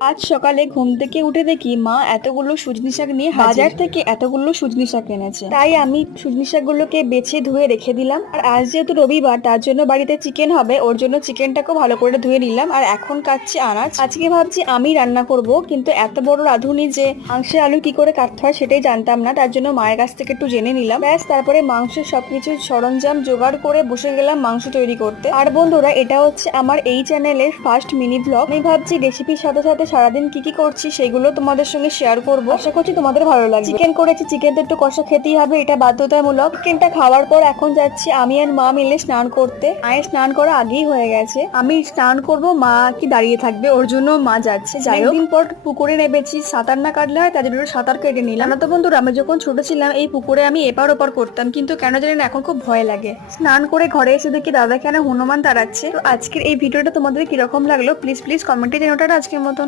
আজ সকালে ঘুম থেকে উঠে দেখি মা এতগুলো সুজনি শাক নিয়ে বাজার থেকে এতগুলো সুজনি শাক এনেছে। তাই আমি সুজনি শাকগুলোকে বেছে ধুয়ে রেখে দিলাম। আর আজ যেহেতু রবিবার, তার জন্য বাড়িতে চিকেন হবে, ওর জন্য চিকেনটাকেও ভালো করে ধুয়ে নিলাম। আর এখন কাটছি আনাজ। আজকে ভাবছি আমি রান্না করব, কিন্তু এত বড় রাঁধুনি যে মাংসের আলু কি করে কাটতে হয় সেটাই জানতাম না। তার জন্য মায়ের কাছ থেকে একটু জেনে নিলাম। ব্যাস, তারপরে মাংসের সবকিছু সরঞ্জাম জোগাড় করে বসে গেলাম মাংস তৈরি করতে। আর বন্ধুরা, এটা হচ্ছে আমার এই চ্যানেলের ফার্স্ট মিনি ব্লগ। আমি ভাবছি রেসিপির সাথে সাথে সারাদিন কি কি করছি সেগুলো তোমাদের সঙ্গে শেয়ার করবো। আশা করছি তোমাদের ভালো লাগবে। চিকেন করেছি, চিকেন তো একটু কষা খেতেই হবে, এটা বাধ্যতামূলক। চিকেনটা খাওয়ার পর এখন যাচ্ছি আমি আর মা মিলে স্নান করতে। মায়ের স্নান করা আগেই হয়ে গেছে, আমি স্নান করব, মা কি দাঁড়িয়ে থাকবে, ওর জন্য মা যাচ্ছে। যাই হোক, দিন পর পুকুরে নেমেছি, সাঁতার না কাটলে হয়, তার জন্য সাঁতার কেটে নিলাম। তো বন্ধুরা, আমি যখন ছোট ছিলাম এই পুকুরে আমি এপার ওপার করতাম, কিন্তু কেন জানি না এখন খুব ভয় লাগে। স্নান করে ঘরে এসে দেখি দাদা কেন হনুমান তাড়াচ্ছে। তো আজকের এই ভিডিওটা তোমাদের কিরকম লাগলো প্লিজ প্লিজ কমেন্টে জানাও। আজকের মতন।